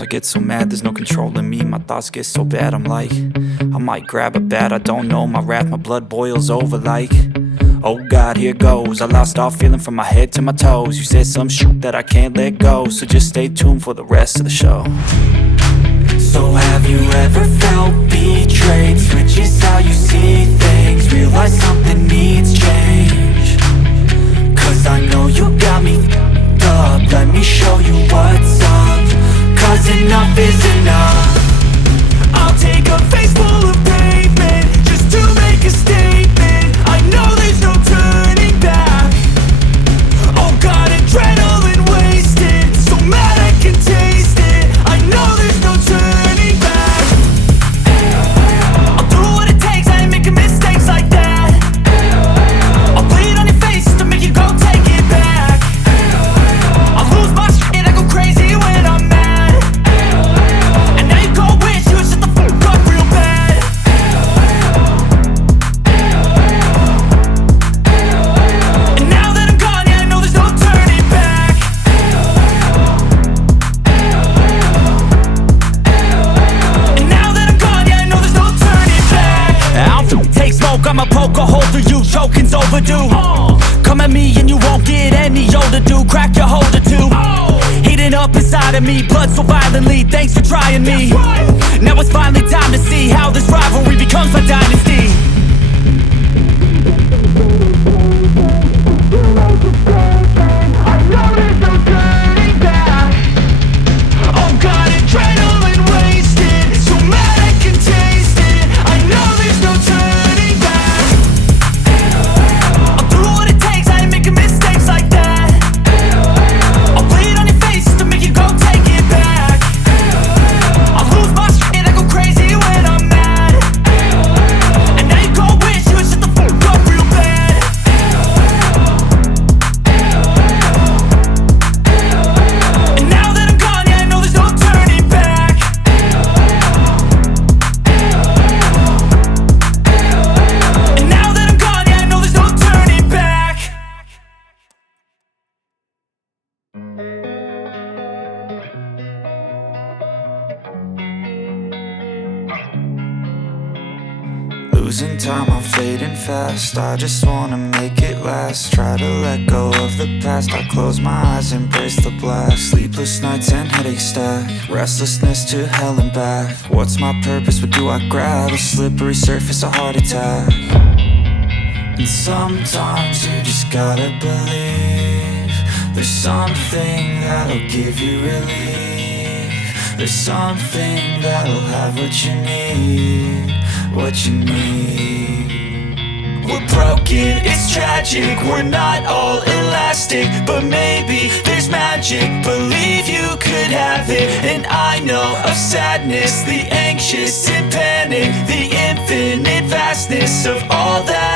Sometimes I get so mad, there's no controlling me. My thoughts get so bad, I'm like, I might grab a bat, I don't know. My wrath, my blood boils over like, oh God, here goes. I lost all feeling from my head to my toes. You said some shit that I can't let go, so just stay tuned for the rest of the show. So have you ever felt betrayed? Switches how you see things, realize something needs change. Cause I know you got me f***ed up, let me show you what's up. Cause enough is enough. I'll take a face full of pavement just to make a statement. I know there's no turning back. Oh God, adrenaline wasted, so mad I can taste it. I know there's no turning back. I'll do what it takes, I ain't making mistakes like that. I'll bleed on your face to make you go take it back. I'll lose my shit, I go crazy when I'm mad. And now you go wish you would shut the fuck up real bad. And now that I'm gone, yeah, I know there's no turning back. And now that I'm gone, yeah, I know there's no turning back. I don't take smoke, I'ma poke a hole through you, choking's overdue. Come at me and you won't get any older, dude. Crack your holder too. Heating up inside of me, blood so violently, thanks for trying me. Now it's finally time to see how this rivalry becomes a dynasty. I know there's no turning back. Oh God, adrenaline wasted, so mad I can taste it. I know there's no turning back. I'll do what it takes, I ain't making mistakes like that. I'll bleed on your face to make you go take it back. I'll lose my shit, I go crazy when I'm mad. And now you go wish you would shut the fuck up real bad. And now that I'm gone, yeah, I know there's no turning back. And now that I'm gone, yeah, I know there's no turning back. Losing time, I'm fading fast. I just wanna make it last. Try to let go of the past. I close my eyes, embrace the black. Sleepless nights and headaches stack. Restlessness to hell and back. What's my purpose? What do I grab? A slippery surface, a heart attack. And sometimes you just gotta believe there's something that'll give you relief. There's something that'll have what you need, what you need. We're broken, it's tragic, we're not all elastic, but maybe there's magic, believe you could have it. And I know of sadness, the anxious and panic, the infinite vastness of all that